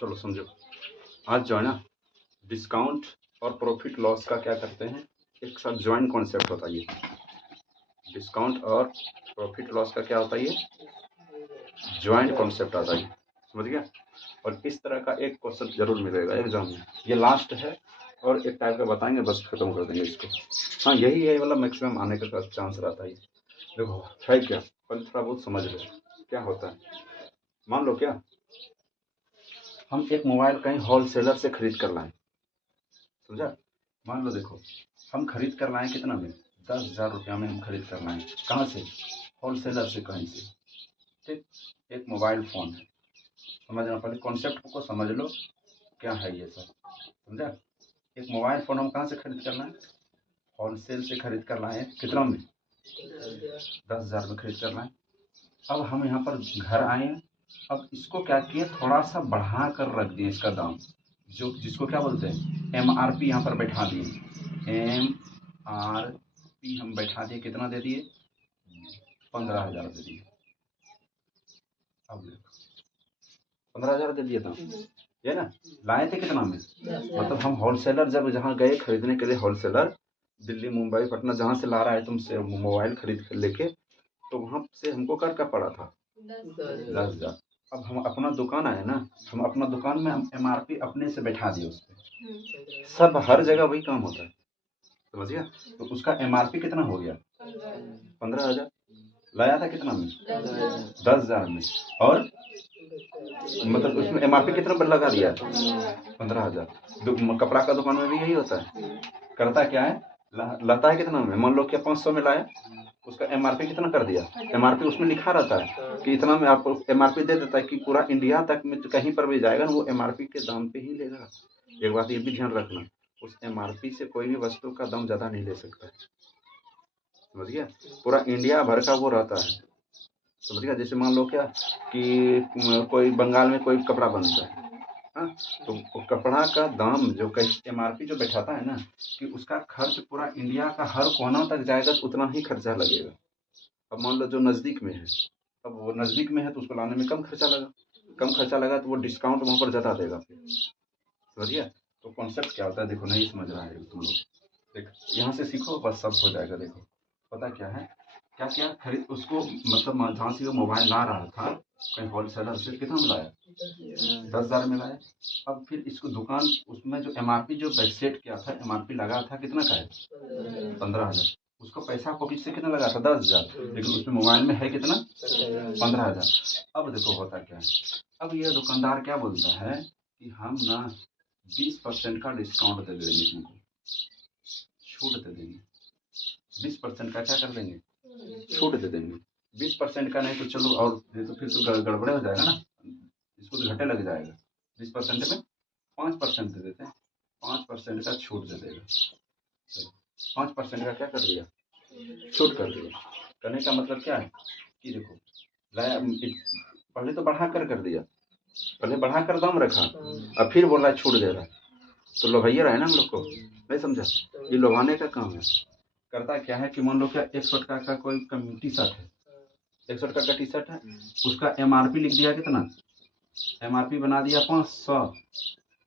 चलो समझो। आज जो है ना, डिस्काउंट और प्रॉफिट लॉस का क्या करते हैं, एक साथ ज्वाइंट कॉन्सेप्ट होता है ये। डिस्काउंट और प्रॉफिट लॉस का क्या होता है, ये ज्वाइंट कॉन्सेप्ट आता है, समझ गया। और इस तरह का एक क्वेश्चन जरूर मिलेगा एग्जाम में, ये लास्ट है और एक टाइप का बताएंगे, बस खत्म कर देंगे इसको। हाँ यही है, मतलब मैक्सिमम आने का चांस रहता है। देखो है क्या, पहले थोड़ा बहुत समझ लो क्या होता है। मान लो क्या, हम एक मोबाइल कहीं होलसेलर से खरीद कर लाए, समझा। मान लो देखो, हम खरीद कर लाए कितना में, 10,000 रुपया में हम खरीद कर लाए। कहाँ से, होलसेलर से कहीं से। ठीक, एक मोबाइल फ़ोन है, समझना, पहले कॉन्सेप्ट को समझ लो क्या है ये सब, समझा। एक मोबाइल फ़ोन हम कहाँ से खरीद कर लाए, होलसेल से खरीद कर लाए, कितना में, 10,000 में खरीद कर लाए। अब हम यहाँ पर घर आए, अब इसको क्या किए, थोड़ा सा बढ़ा कर रख दिए इसका दाम, जो जिसको क्या बोलते हैं MRP, यहाँ पर बैठा दिए। MRP हम बैठा दिए, कितना दे दिए, 15,000 दे दिए। अब देखो 15,000 दे दिए था ये ना, लाए थे कितना में, मतलब हम होलसेलर जब जहाँ गए खरीदने के लिए, होलसेलर दिल्ली मुंबई पटना जहाँ से ला रहा है तुमसे मोबाइल खरीद कर लेके, तो वहाँ से हमको कर का पड़ा था 10,000। अब हम अपना दुकान आए ना, हम अपना दुकान में हम MRP अपने से बैठा दिए उस पर, सब हर जगह वही काम होता है, समझ गया। तो उसका MRP कितना हो गया, 15,000। लाया था कितना में, 10,000 में, और मतलब उसमें MRP कितना पर लगा दिया, 15,000। कपड़ा का दुकान में भी यही होता है, करता क्या है, लाता है कितना में, मान लो कि 500 में लाया, उसका MRP कितना कर दिया, MRP उसमें लिखा रहता है कि इतना में, आपको MRP दे देता है कि पूरा इंडिया तक में कहीं पर भी जाएगा ना, वो MRP के दाम पे ही लेगा। एक बात ये भी ध्यान रखना, उस MRP से कोई भी वस्तु का दाम ज़्यादा नहीं ले सकता है, समझ गया। पूरा इंडिया भर का वो रहता है, समझ गया। जैसे मान लो क्या कि कोई बंगाल में कोई कपड़ा बनता है, हाँ, तो वो कपड़ा का दाम जो कहीं MRP जो बैठाता है ना, कि उसका खर्च पूरा इंडिया का हर कोना तक जाएगा, तो उतना ही खर्चा लगेगा। अब मान लो जो नज़दीक में है, अब वो नज़दीक में है तो उसको लाने में कम खर्चा लगा, कम खर्चा लगा तो वो डिस्काउंट वहाँ पर ज़्यादा देगा फिर, समझ गया। तो कॉन्सेप्ट क्या होता है, देखो नहीं समझ रहा है तुम लोग, देख यहाँ से सीखो, बस सब हो जाएगा। देखो पता क्या है, क्या क्या खरीद उसको, मतलब जहाँ से वो मोबाइल ला रहा था कहीं होलसेलर से, कितना में लाया, 10,000 में लाया। अब फिर इसको दुकान, उसमें जो MRP जो सेट किया था, MRP लगा था कितना का है, 15,000। उसको पैसा पॉकेट से कितना लगा था, 10,000, लेकिन उसमें मोबाइल में है कितना, 15,000। अब देखो होता क्या है, अब ये दुकानदार क्या बोलता है कि हम ना 20% का डिस्काउंट दे देंगे तुमको, छूट दे देंगे, 20% का क्या कर देंगे, छूट दे देंगे। 20% का नहीं तो चलो, और ये तो फिर तो गड़बड़े हो जाएगा ना, इसको तो घाटे लग जाएगा। 20% में 5% दे देते हैं, 5% का छूट दे देगा। 5% का क्या कर दिया, छूट कर दिया। करने का मतलब क्या है कि देखो, लाया पहले तो बढ़ा कर दिया, पहले बढ़ा कर दाम रखा, अब फिर बोल रहा है छूट दे रहा है, तो लोभैया रहा है ना हम लोग को, नहीं समझा। ये लोभाने का काम है। करता क्या है कि मान लो क्या 100 का कोई टी शर्ट है, 100 का टी शर्ट है, उसका MRP लिख दिया कितना, MRP बना दिया 500,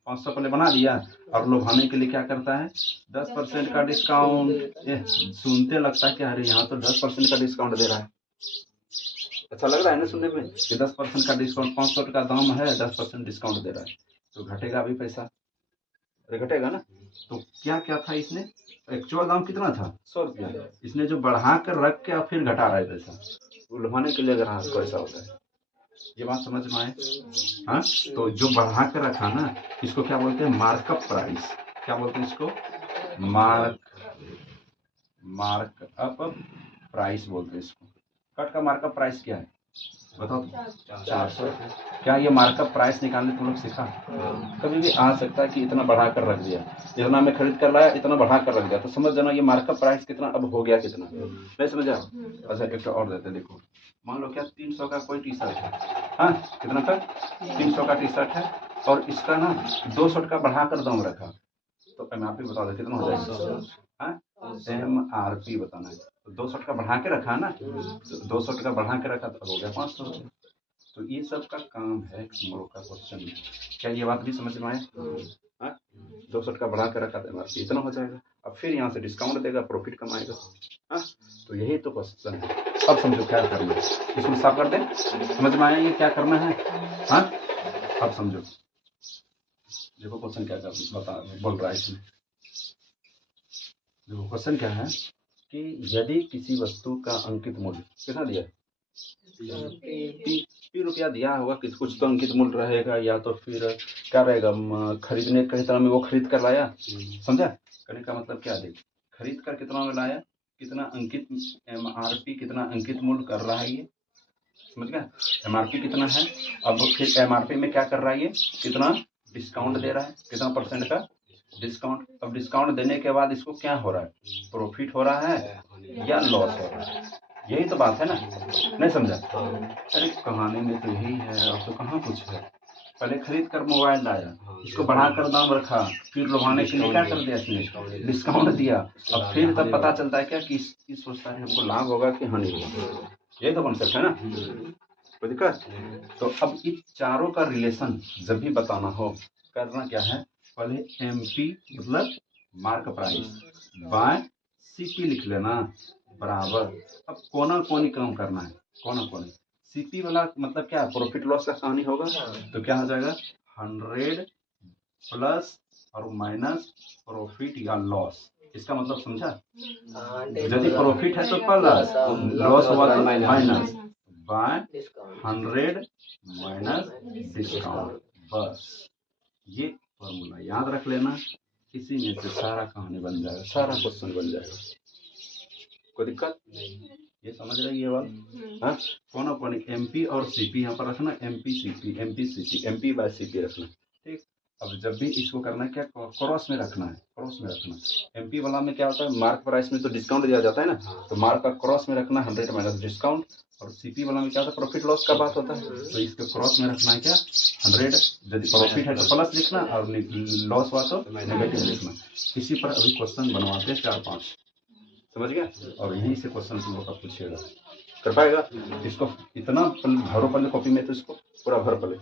500 पहले बना दिया, और लोभाने के लिए क्या करता है, 10% का डिस्काउंट। सुनते लगता है कि अरे यहाँ तो 10% का डिस्काउंट दे रहा है, अच्छा लग रहा है ना सुनने में कि 10% का डिस्काउंट, 500 का दाम है, 10% डिस्काउंट दे रहा है, तो घटेगा भी पैसा, अरे घटेगा ना। तो क्या क्या था इसने, एक्चुअल दाम कितना था, 100 रुपया, इसने जो बढ़ा कर रख के और फिर घटा रहा है पैसा, वो लुभाने के लिए ग्राहक को ऐसा होता है। ये बात समझ में आए, हाँ। तो जो बढ़ा कर रखा ना, इसको क्या बोलते हैं, मार्कअप प्राइस। क्या बोलते हैं इसको, मार्कअप प्राइस बोलते हैं इसको। कट का मार्कअप प्राइस क्या है बताओ तो, 400। क्या ये मार्कअप प्राइस निकालने तुम लोग सीखा, कभी भी आ सकता है कि इतना बढ़ा कर रख दिया, इतना में खरीद कर लाया, इतना बढ़ा कर रख दिया, तो समझ जाना ये मार्कअप प्राइस कितना अब हो गया, कितना नहीं समझा। अच्छा एक और देते, देखो मान लो क्या 300 का कोई टी शर्ट है, हाँ कितना का, 300 का टी शर्ट है, और इसका ना 200 का बढ़ा कर दाम रखा, तो MRP बता दो कितना हो जाएगा, हाँ MRP बताना है, तो 200 का बढ़ा के रखा ना, तो 200 का बढ़ा के रखा तो हो गया 500 रुपये, तो ये सब का काम है मोर का क्वेश्चन में। क्या ये बात भी समझ में आए? हाँ, 62 का बढ़ा कर रखा था MRP इतना हो जाएगा। अब फिर यहाँ से डिस्काउंट देगा, प्रॉफिट कमाएगा। हाँ, तो यही तो क्वेश्चन है। अब समझो क्या करना है, इसको साफ कर दें। समझ में आया ये क्या करना है? हाँ, अब समझो, देखो क्वेश्चन क्या बोल रहा है इसमें। देखो क्वेश्चन क्या है कि यदि किसी वस्तु का अंकित मूल्य कितना दिया है? पी रुपया दिया होगा, कुछ तो अंकित मूल्य रहेगा, या तो फिर क्या रहेगा, खरीदने के तरह में वो खरीद कर लाया। समझा? कहने का मतलब क्या देख, खरीद कर कितना में लाया, कितना अंकित MRP, कितना अंकित मूल्य कर रहा है ये। समझ गया? MRP कितना है, अब फिर MRP में क्या कर रहा है ये, कितना डिस्काउंट दे रहा है, कितना % का डिस्काउंट। अब डिस्काउंट देने के बाद इसको क्या हो रहा है, प्रॉफिट हो रहा है या लॉस हो रहा है? यही तो बात है ना, नहीं समझा? अरे कहानी में तो यही है, अब तो कहाँ कुछ है। पहले खरीद कर मोबाइल लाया, इसको बढ़ाकर दाम रखा, फिर लुभाने के लिए क्या कर दिया इसने, डिस्काउंट दिया। अब फिर तब पता चलता है क्या कि इस सोचता है हमको लाभ होगा कि हानि होगा। ये तो कॉन्सेप्ट है ना, कोई दिक्कत? तो अब इन चारों का रिलेशन जब भी बताना हो, करना क्या है, पहले MP मतलब मार्क प्राइस बाय CP लिख लेना बराबर। अब कोना कोनी काम करना है, कोना कोनी। CP वाला मतलब क्या, प्रॉफिट लॉस का कहानी होगा, तो क्या हो जाएगा 100 प्लस और माइनस प्रॉफिट या लॉस। इसका मतलब समझा? यदि प्रॉफिट है तो प्लस, लॉस हुआ तो माइनस, बाय 100 माइनस डिस्काउंट। बस ये फॉर्मूला याद रख लेना, इसी में से सारा कहानी बन जाएगा, सारा क्वेश्चन बन जाएगा। कोई दिक्कत? ये समझ रही है बात? हाँ, कौन कौन MP और CP यहाँ पर रखना, MP CP MP CP MP by CP रखना। ठीक, अब जब भी इसको करना क्या, क्रॉस में रखना है, क्रॉस में रखना। MP वाला में क्या होता है, मार्क प्राइस में तो डिस्काउंट दिया जाता है ना, तो मार्क का क्रॉस में रखना 100 माइनस डिस्काउंट। और CP वाला में क्या होता है, प्रॉफिट लॉस का बात होता है, तो इसके क्रॉस में रखना है क्या 100। यदि प्रॉफिट है तो प्लस लिखना, और लॉस हुआ तो नेगेटिव लिखना। इसी पर अभी क्वेश्चन बनवाते हैं 4-5, समझ गया? और यहीं से क्वेश्चन तुम लोग का पूछेगा, कर पाएगा? इसको इतना भरो पहले कॉपी में, तो इसको पूरा भर पहले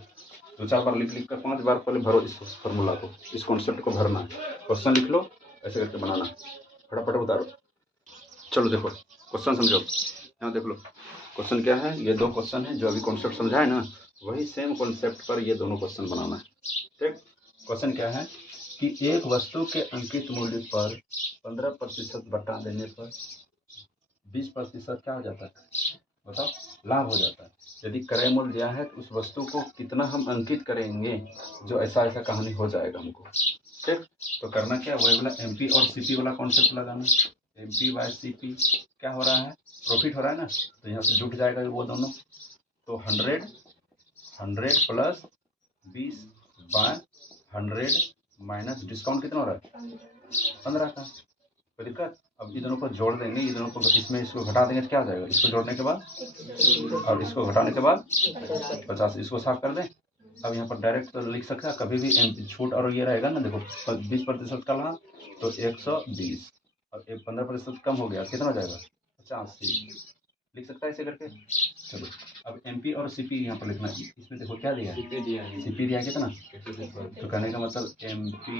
2-4 बार लिख कर 5 बार पहले भरो इस फॉर्मूला को, इस कॉन्सेप्ट को भरना है। क्वेश्चन लिख लो, ऐसे करके बनाना, फटाफट उतारो। चलो देखो क्वेश्चन समझो, यहाँ देख लो क्वेश्चन क्या है। ये 2 क्वेश्चन है जो अभी कॉन्सेप्ट समझा है ना, वही सेम कॉन्सेप्ट पर ये दोनों क्वेश्चन बनाना है। ठीक, क्वेश्चन क्या है कि एक वस्तु के अंकित मूल्य पर 15% बटा देने पर 20% क्या हो जाता है, बताओ, लाभ हो जाता है। यदि क्रय मूल्य दिया है तो उस वस्तु को कितना हम अंकित करेंगे, जो ऐसा ऐसा कहानी हो जाएगा हमको। ठीक, तो करना क्या, वही वाला MP और CP वाला कॉन्सेप्ट लगाना। MP बाय CP क्या हो रहा है, प्रॉफिट हो रहा है ना, तो यहाँ से जुट जाएगा वो दोनों। तो 100 प्लस 20 बाय 100 माइनस डिस्काउंट कितना हो रहा है 15 का। कोई दिक्कत? अब ये दोनों को जोड़ देंगे, ये दोनों को इसमें इसको घटा देंगे तो क्या हो जाएगा, इसको जोड़ने के बाद और इसको घटाने के बाद 50, इसको साफ कर दें। अब यहाँ पर डायरेक्ट तो लिख सकते हैं, कभी भी छूट और ये रहेगा ना, देखो 20% का लाभ तो 120 और 15% कम हो गया, कितना हो जाएगा 85, लिख सकता है ऐसे करके। चलो अब MP और CP यहाँ पर लिखना, इसमें देखो क्या दिया है, CP दिया कितना, तो कहने का मतलब MP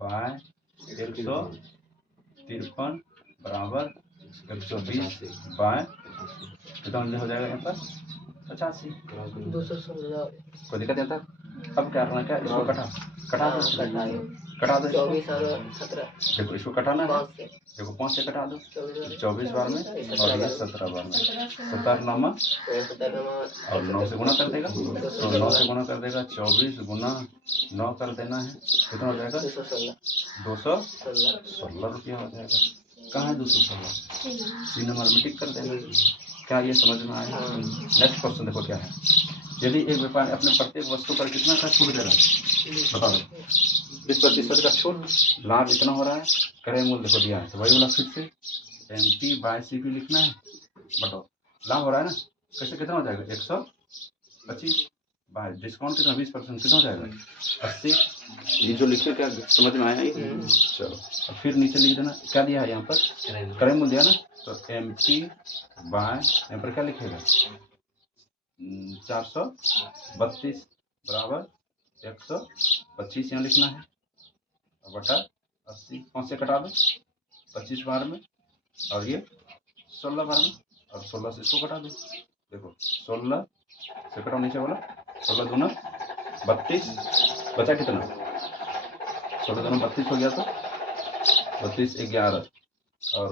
बाय 153 बराबर 120 बाय कितना हो जाएगा यहाँ पर 85, 216। कोई दिक्कत यहाँ तक? अब क्या करना, क्या इसको कटा दो 24 और 17, देखो इसको कटाना है, देखो 5 से कटा दो 24 बार में और ये 17 बार में, 17 नामा और 9 से गुना कर देगा, तो 9 से गुना कर देगा, 24 गुना 9 कर देना है, कितना हो जाएगा 216 रुपया हो जाएगा। कहाँ है 216, 3 नंबर में टिक कर देना। क्या ये समझ में आया? नेक्स्ट क्वेश्चन देखो क्या है, यदि एक व्यापारी अपने प्रत्येक वस्तु पर कितना का छूट दे रहा है, बता दो 20% का छूट, लाभ इतना हो रहा है, क्रय मूल्य देखो दिया है, तो वही वाला फिर से MP बाय CP लिखना है, बताओ लाभ हो रहा है ना, कैसे कितना हो जाएगा 125 बाय डिस्काउंट कितना 20%, कितना हो जाएगा 80। ये जो लिखे क्या समझ में आया? चलो अब फिर नीचे लिख देना, क्या दिया है यहाँ पर क्रय मूल्य दिया ना, तो MP बाय यहाँ पर क्या लिखेगा 432 बराबर 125 यहाँ लिखना है बटा 80। 5 से कटा दो 25 बार में और ये 16 बार में और 16 से इसको कटा दो। देखो 16 से कटाओ नीचे वाला 16 दूना 32 बचा कितना 16 दूना 32 हो गया तो 32 11 और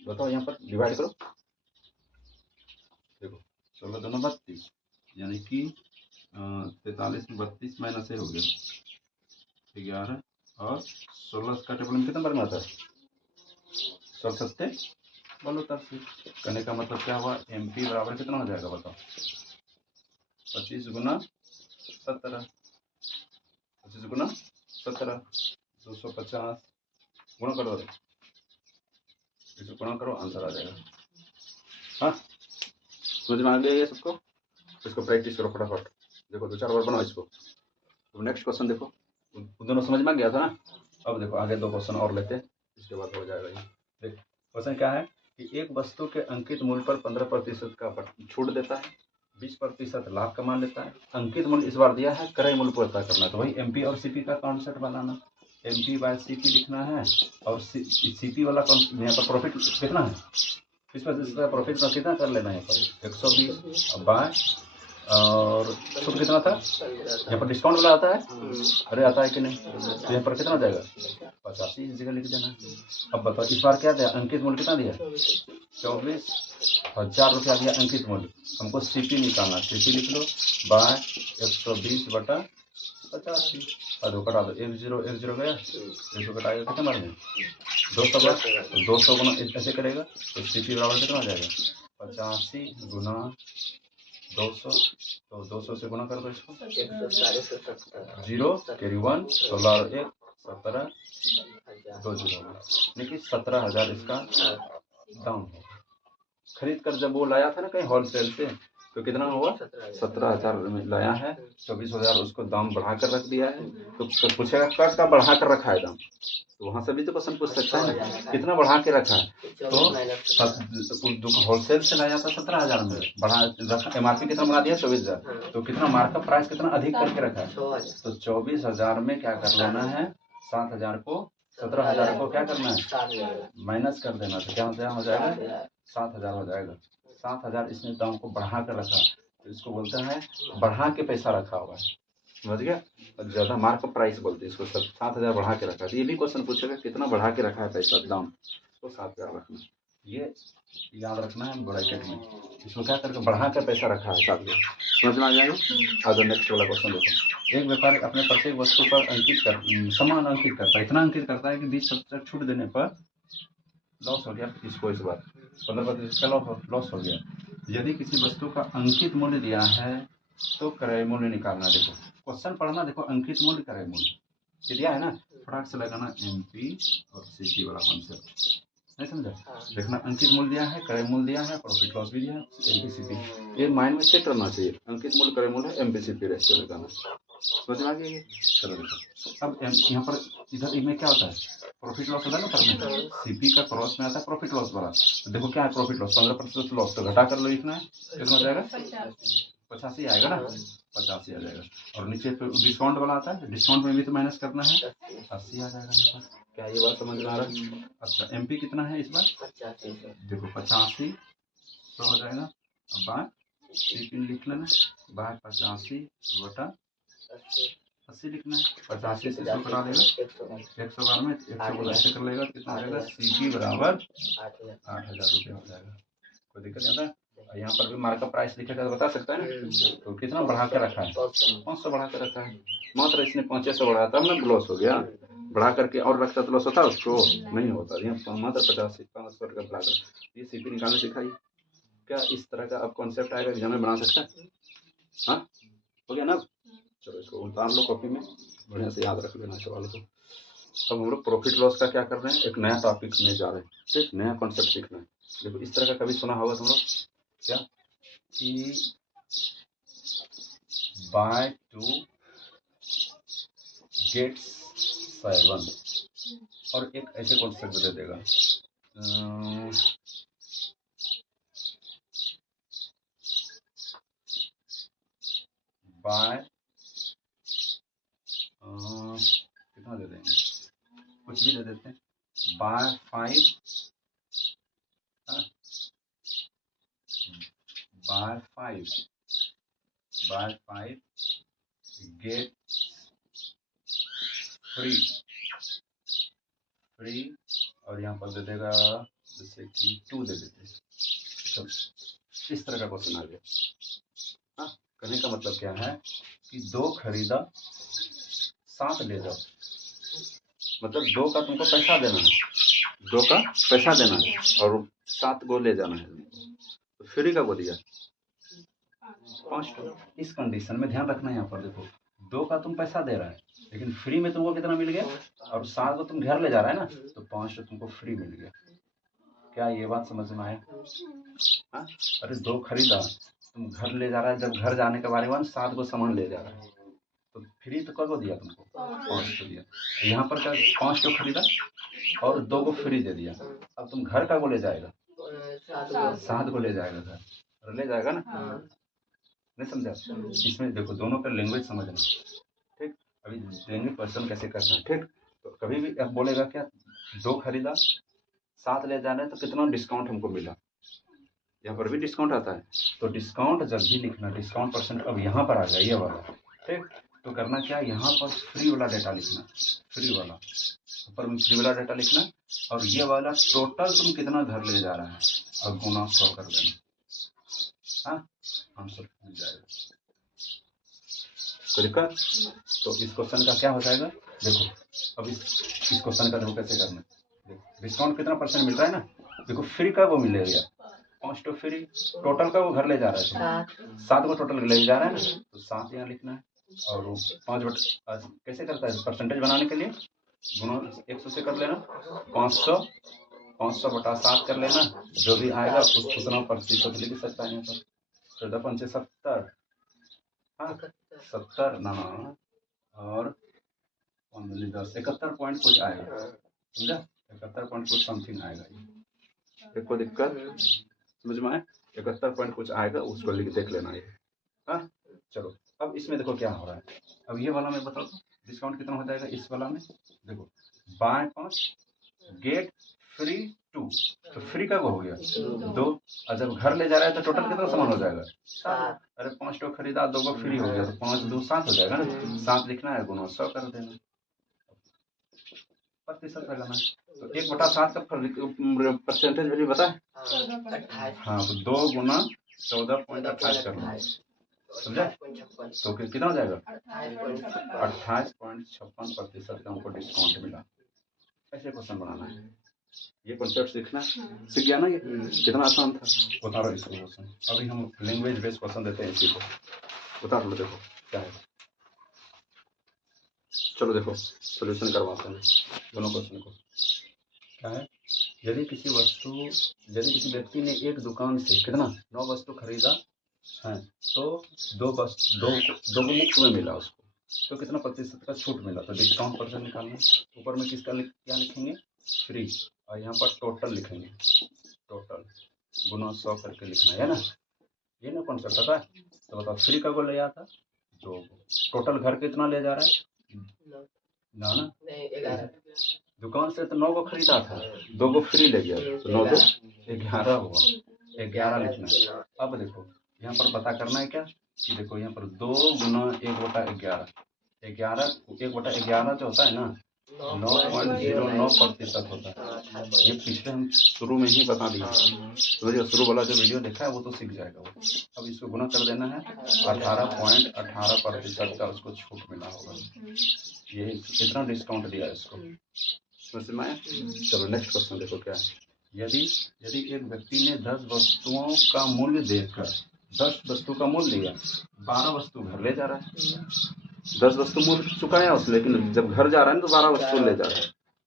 बताओ यहाँ पर डिवाइड करो। देखो 16 दूना 32 यानी कि 43 में 32 माइनस हो गया 11 और 16 का टेबल में कितना बार में आता है 16 सत्ते बोलो तब से करने का मतलब क्या हुआ MP बराबर कितना हो जाएगा बताओ 25 गुना 17 25 गुना 17 250 गुणा करो इसको गुणा करो आंसर आ जाएगा। हाँ समझ में आ गया ये सबको। इसको प्रैक्टिस करो फटाफट। देखो 2-4 बार बनाओ इसको। तो नेक्स्ट क्वेश्चन देखो दोनों समझ में आ गया था ना। अब देखो आगे 2 क्वेश्चन और लेते हैं इसके बाद हो जाएगा ये। देखो क्वेश्चन क्या है कि एक वस्तु के अंकित मूल्य पर 15% का छूट देता है 20% लाभ कमा लेता है। अंकित मूल्य इस बार दिया है क्रय मूल्य पता करना। तो वही MP और CP का कॉन्सेप्ट बनाना। MP/CP लिखना है और CP वाला यहाँ पर प्रॉफिट लिखना है। इस पर प्रॉफिट का कितना कर लेना है यहाँ पर 120 बाय और सूत्र कितना था यहाँ पर डिस्काउंट वाला आता है अरे आता है कि नहीं तो यहाँ पर कितना हो जाएगा 85 इस जगह लिख देना। अब बताओ इस बार क्या दिया अंकित मूल्य कितना दिया 24,000 रुपया दिया अंकित मूल्य। हमको CP निकालना CP लिख लो बाय 120 बटा 85 और दो कटा दो 10 गया इसको कटाएगा कितने बार में 200 बार तो 200 गुना ऐसे करेगा तो CP बराबर कितना हो जाएगा 85 गुना 200 तो 200 से गुना कर दो इसको 0 कैरी 1 16 और 1 17 2 0 देखिए 17,000 इसका दाम है। खरीद कर जब वो लाया था ना कहीं होलसेल से तो कितना हुआ 17,000 में लाया है 24,000 उसको दाम बढ़ा कर रख दिया है। तो पूछेगा कट का बढ़ा कर रखा है दाम तो वहां से भी तो क्वेश्चन पूछ सकता है कितना बढ़ा के रखा है। तो होलसेल से लाया था 17,000 में बढ़ा रखा MRP कितना बना दिया 24,000 तो कितना मार्कअप प्राइस कितना अधिक करके रखा है तो 24,000 में क्या कर लेना है 7,000 को 17,000 को क्या करना है माइनस कर देना तो क्या हो जाएगा 7,000 हो जाएगा। 7,000 इसने दाम को बढ़ा कर रखा तो इसको बोलते हैं बढ़ा के पैसा रखा हुआ है समझ गया। ज्यादा मार्कअप प्राइस बोलते हैं इसको 7,000 बढ़ा के रखा है। तो ये भी क्वेश्चन पूछेगा कितना बढ़ा के रखा है पैसा दाम तो 7,000 रखना ये याद रखना है ब्रैकेट में इसको क्या करके बढ़ा कर पैसा रखा है 7,000 समझ में आ जाएगा। आज नेक्स्ट वाला क्वेश्चन देखो एक व्यापारी अपने प्रत्येक वस्तु पर अंकित कर समान अंकित करता है इतना अंकित करता है कि 20% छूट देने पर लॉस हो गया इसको इस बार 15% का लॉस हो गया। यदि किसी वस्तु का अंकित मूल्य दिया है तो क्रय मूल्य निकालना। देखो क्वेश्चन पढ़ना देखो अंकित मूल्य क्रय मूल्य ये दिया है ना फटाक से लगाना MP और CP वाला कॉन्सेप्ट नहीं समझा। देखना अंकित मूल्य दिया है क्रय मूल्य दिया है प्रॉफिट लॉस भी दिया है MP CP ये माइंड में चेक करना चाहिए। अंकित मूल्य क्रय मूल्य MP CP रेशियो लगाना समझ में आ गया। चलो देखो अब यहाँ पर इधर इनमें क्या होता है प्रॉफिट लॉस होता है ना करने CP का क्रॉस में आता है प्रॉफिट लॉस वाला। देखो क्या है प्रॉफिट लॉस 15% लॉस तो घटा कर लो लिखना है कितना हो जाएगा 85 आएगा ना 85 आ जाएगा और नीचे पे डिस्काउंट वाला आता है डिस्काउंट में भी तो माइनस करना है 80 आ जाएगा यहाँ पर। क्या ये बात समझ में आ रहा है। अच्छा MP कितना है इस बार देखो 85 तो हो जाएगा अब बाय CP लिख लेना बाय 85 बटा 80 लिखना है 85 से 100 कटा देगा 112 में 100 ऐसे कर लेगा कितना हो जाएगा CP बराबर 8,000 रुपये हो जाएगा। कोई दिक्कत नहीं आता है। यहाँ पर भी मार्कअप प्राइस लिखेगा तो बता सकता है ना तो कितना बढ़ा के रखा है 500 बढ़ा के रखा है मात्र इसने 500 बढ़ाया तब ना लॉस हो गया बढ़ा करके और रखता तो लॉस होता उसको नहीं होता मात्र 500 का बढ़ा कर ये CP निकालने सिखाइए। क्या इस तरह का अब कॉन्सेप्ट आएगा एग्जाम में बना सकता है। हाँ हो गया ना। चलो इसको उतार लो कॉपी में बढ़िया से याद रख लेना सवाल को। अब हम लोग प्रॉफिट लॉस का क्या कर रहे हैं एक नया टॉपिक में जा रहे हैं ठीक नया कॉन्सेप्ट सीखना है। देखो इस तरह का कभी सुना होगा तुम लोग क्या कि buy 2 get 7 और एक ऐसे कॉन्सेप्ट दे देगा बाय कितना दे देंगे, कुछ भी दे देते हैं, बाय 5 बाय 5 गेट फ्री और यहाँ पर दे देगा जैसे कि 2 दे देते हैं। तो इस तरह का क्वेश्चन आ गया। हाँ, कहने का मतलब क्या है कि 2 खरीदा 7 ले जाओ, मतलब 2 का तुमको पैसा देना है, 2 का पैसा देना है और 7 को ले जाना है, तो फ्री का को दिया 5 को। इस कंडीशन में ध्यान रखना है, यहाँ पर देखो 2 का तुम पैसा दे रहा है लेकिन फ्री में तुमको कितना मिल गया, और 7 को तुम घर ले जा रहा है ना, तो 5 तुमको फ्री मिल गया। क्या ये बात समझ में आया? हाँ, अरे 2 खरीदा तुम घर ले जा रहा है, जब घर जाने के बारे में 7 को सामान ले जा रहा है, तो फ्री तो कब दिया तुमको, 5 को दिया। यहाँ पर क्या 5 को खरीदा और 2 को फ्री दे दिया, अब तुम घर का को ले जाएगा, 7 को ले जाएगा घर, और ले जाएगा ना, नहीं समझा? इसमें देखो दोनों का लैंग्वेज समझना, ठीक। अभी देंगे क्वेश्चन कैसे करना है, ठीक। तो कभी भी अब बोलेगा क्या 2 खरीदा 7 ले जाना है तो कितना डिस्काउंट हमको मिला, यहाँ पर भी डिस्काउंट आता है, तो डिस्काउंट जब भी लिखना, डिस्काउंट परसेंट अब यहाँ पर आ जाए ये वाला, ठीक। तो करना क्या, यहाँ पर फ्री वाला डेटा लिखना, फ्री वाला ऊपर में फ्री वाला डेटा लिखना, और ये वाला टोटल तुम कितना घर ले जा रहा है और गुना 100 कर देना। हाँ, आंसर मिल जाएगा। तो दिक्कत, तो इस क्वेश्चन का क्या हो जाएगा, देखो अब इस क्वेश्चन का देखो कैसे करना है। देखो डिस्काउंट कितना परसेंट मिल रहा है ना, देखो फ्री का वो मिलेगा 5 तो फ्री, टोटल का वो घर ले जा रहा है, 7 को टोटल ले जा रहा है ना, तो 7 यहाँ लिखना है, और 5 कैसे करता है परसेंटेज बनाने के लिए, गुना 100 से कर लेना, 500 बटा 7 कर लेना, जो भी आएगा उतना प्रतिशत लिख सकता है यहाँ पर, 14 70, हाँ 70 ना, और 10 71 पॉइंट कुछ आएगा, समझा, 71 पॉइंट कुछ समथिंग आएगा। देखो दिक्कत समझ में आए, 71 पॉइंट कुछ आएगा, उसको लिख देख लेना ये। हाँ चलो, अब इसमें देखो क्या हो रहा है, अब ये वाला मैं बताओ डिस्काउंट कितना हो जाएगा, इस वाला में देखो बाय 5 गेट फ्री 2, तो फ्री का वो हो गया 2, और जब घर ले जा रहा है तो टोटल कितना सामान हो जाएगा 7, अरे 5 तो खरीदा 2 को फ्री हो गया, तो 5 2 7 हो जाएगा ना, 7 लिखना है, गुना 100 कर देना, प्रतिशत लगाना है, तो 1/7 का परसेंटेज वैल्यू बता है, हाँ तो 2 गुना 14.28 करना, समझा, तो कितना हो जाएगा 28.56% का हमको डिस्काउंट मिला। ऐसे क्वेश्चन बनाना है, ये कॉन्सेप्ट सीखना, सीख गया ना, ये कितना आसान था, बता रहा इसको क्वेश्चन। अभी हम लैंग्वेज बेस्ड क्वेश्चन देते हैं इसी को, बता लो देखो क्या है। चलो देखो सोल्यूशन करवाते हैं दोनों क्वेश्चन को। क्या है, यदि किसी व्यक्ति ने एक दुकान से कितना 9 वस्तु खरीदा है, तो 2 को मुफ्त में मिला उसको, तो कितना प्रतिशत का छूट मिला, तो डिस्काउंट परसेंट निकालना, ऊपर में किसका क्या लिखेंगे फ्री, और यहाँ पर टोटल लिखेंगे, टोटल गुना 100 करके लिखना है ना, ये ना कॉन्सेप्ट आता है। तो बताओ फ्री का को ले आता, तो टोटल घर कितना ले जा रहा है ना, दुकान से तो 9 को खरीदा था, 2 को फ्री ले गया, तो 9 2 11 हुआ, 11 लिखना है। अब देखो यहाँ पर पता करना है क्या, कि देखो यहाँ पर 2 गुना 1/11, 1/11 जो होता है ना 9.09% होता है, ये पिछले हम शुरू में ही बता दिए, तो शुरू वाला जो वीडियो देखा है वो तो सीख जाएगा वो। अब इसको गुना कर देना है, 18.18% का उसको छूट मिला होगा, ये कितना डिस्काउंट दिया है इसको, समझ में आया। चलो नेक्स्ट क्वेश्चन देखो क्या है, यदि एक व्यक्ति ने 10 वस्तुओं का मूल्य देकर 10 वस्तु का मूल्य लिया, 12 वस्तु घर ले जा रहा है, 10 वस्तु मूल्य चुकाया उसने, लेकिन जब घर जा रहा है तो 12 वस्तु ले जा रहा है,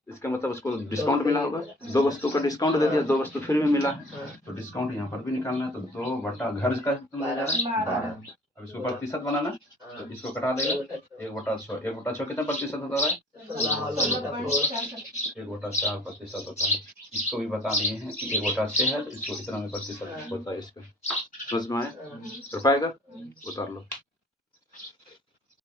इसका मतलब उसको डिस्काउंट मिला होगा, 2 वस्तु का डिस्काउंट दे दिया, 2 वस्तु फ्री में मिला है, तो डिस्काउंट यहाँ पर भी निकालना है, तो 2 बटा घर का तुम ले जा रहे हैं 12, अब इसको प्रतिशत बनाना, तो इसको कटा देगा 1/6, 1/6 कितना प्रतिशत होता है 1/4% होता है, इसको भी बता दिए हैं कि 1/6 है, तो इसको इतना में प्रतिशत होता है, इसका समझ में आया, कर पाएगा, उतार लो।